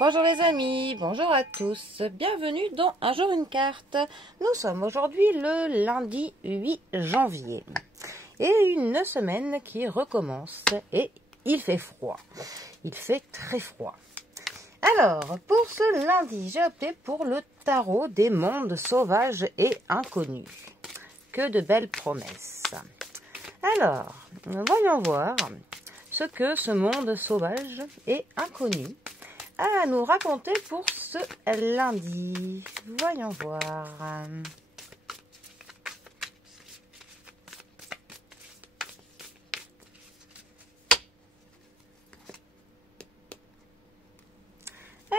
Bonjour les amis, bonjour à tous, bienvenue dans Un jour une carte. Nous sommes aujourd'hui le lundi 8 janvier et une semaine qui recommence et il fait froid, il fait très froid. Alors, pour ce lundi, j'ai opté pour le tarot des mondes sauvages et inconnus. Que de belles promesses. Alors, voyons voir ce que ce monde sauvage et inconnu a à nous raconter pour ce lundi. Voyons voir.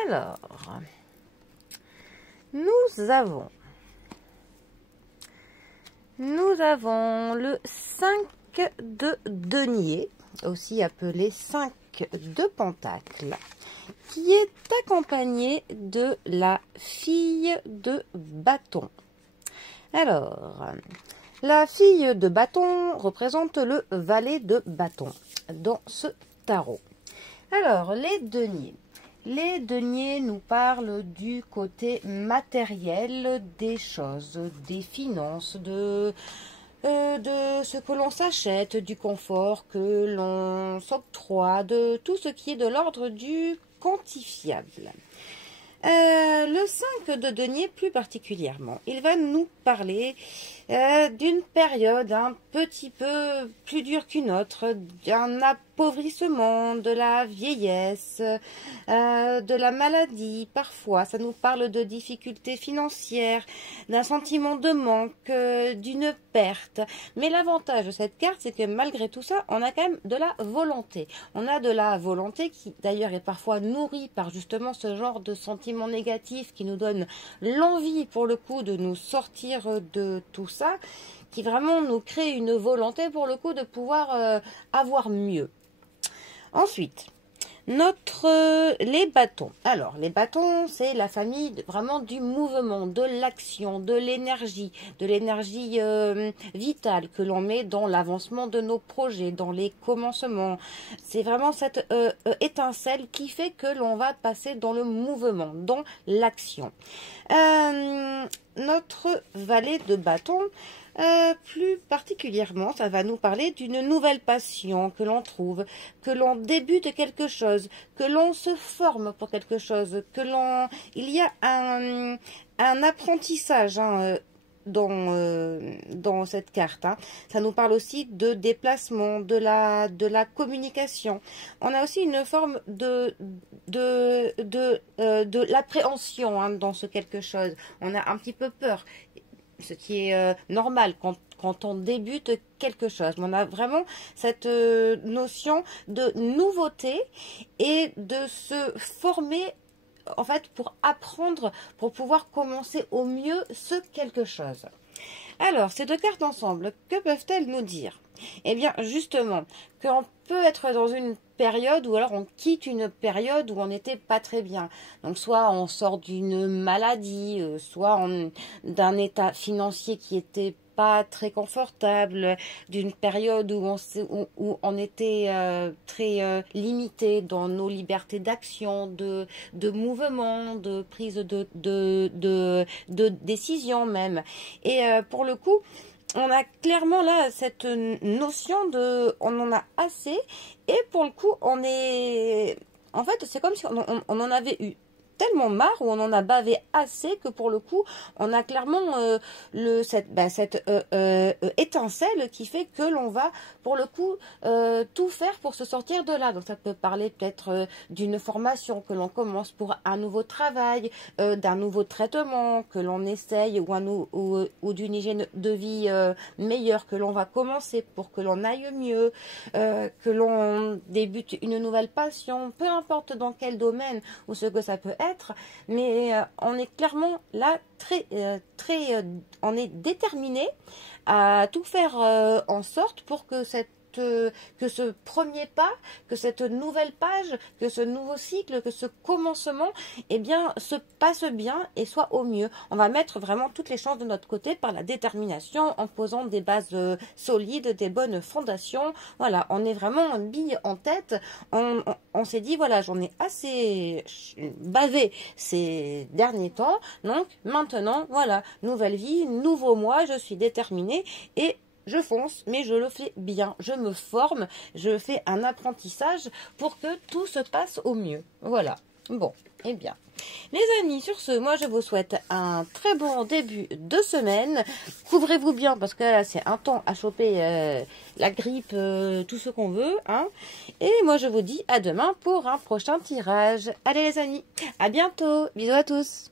Alors, nous avons le 5 de denier, aussi appelé 5 de pentacle, qui est accompagné de la fille de bâton. Alors, la fille de bâton représente le valet de bâton dans ce tarot. Alors, les deniers. Les deniers nous parlent du côté matériel des choses, des finances, de ce que l'on s'achète, du confort que l'on s'octroie, de tout ce qui est de l'ordre du quantifiable. Le 5 de denier plus particulièrement, il va nous parler d'une période un petit peu plus dure qu'une autre, d'un appauvrissement, de la vieillesse, de la maladie parfois. Ça nous parle de difficultés financières, d'un sentiment de manque, d'une perte. Mais l'avantage de cette carte, c'est que malgré tout ça, on a quand même de la volonté. On a de la volonté qui d'ailleurs est parfois nourrie par justement ce genre de sentiments négatifs qui nous donnent l'envie pour le coup de nous sortir de tout ça, qui vraiment nous crée une volonté pour le coup de pouvoir avoir mieux. Ensuite, les bâtons. Alors, les bâtons, c'est la famille vraiment du mouvement, de l'action, de l'énergie vitale que l'on met dans l'avancement de nos projets, dans les commencements. C'est vraiment cette étincelle qui fait que l'on va passer dans le mouvement, dans l'action. Notre valet de bâton, plus particulièrement, ça va nous parler d'une nouvelle passion que l'on trouve, que l'on débute quelque chose, que l'on se forme pour quelque chose, il y a un apprentissage dans cette carte. Ça nous parle aussi de déplacement, de la communication. On a aussi une forme de l'appréhension dans ce quelque chose. On a un petit peu peur, ce qui est normal quand on débute quelque chose. On a vraiment cette notion de nouveauté et de se former en fait pour apprendre, pour pouvoir commencer au mieux ce quelque chose. Alors, ces deux cartes ensemble, que peuvent-elles nous dire? Eh bien, justement, qu'on peut être dans une période ou alors on quitte une période où on n'était pas très bien. Donc, soit on sort d'une maladie, soit d'un état financier qui était pas très confortable, d'une période où on était très limité dans nos libertés d'action, de mouvement, de prise de décision même. Et pour le coup, on a clairement là cette notion de on en a assez, et pour le coup on est en fait c'est comme si on en avait eu tellement marre, ou on en a bavé assez, que pour le coup on a clairement cette étincelle qui fait que l'on va pour le coup tout faire pour se sortir de là. Donc ça peut parler peut-être d'une formation que l'on commence pour un nouveau travail, d'un nouveau traitement que l'on essaye, ou d'une hygiène de vie meilleure que l'on va commencer pour que l'on aille mieux, que l'on débute une nouvelle passion, peu importe dans quel domaine ou ce que ça peut être. Mais on est clairement là on est déterminé à tout faire en sorte pour que cette que ce premier pas, que cette nouvelle page, que ce nouveau cycle, que ce commencement, eh bien, se passe bien et soit au mieux. On va mettre vraiment toutes les chances de notre côté par la détermination, en posant des bases solides, des bonnes fondations. Voilà, on est vraiment un bille en tête. On s'est dit, voilà, j'en ai assez bavé ces derniers temps. Donc, maintenant, voilà, nouvelle vie, nouveau moi, je suis déterminée et je fonce, mais je le fais bien. Je me forme, je fais un apprentissage pour que tout se passe au mieux. Voilà. Bon, eh bien. Les amis, sur ce, moi je vous souhaite un très bon début de semaine. Couvrez-vous bien parce que là c'est un temps à choper la grippe, tout ce qu'on veut. Hein. Et moi je vous dis à demain pour un prochain tirage. Allez les amis, à bientôt. Bisous à tous.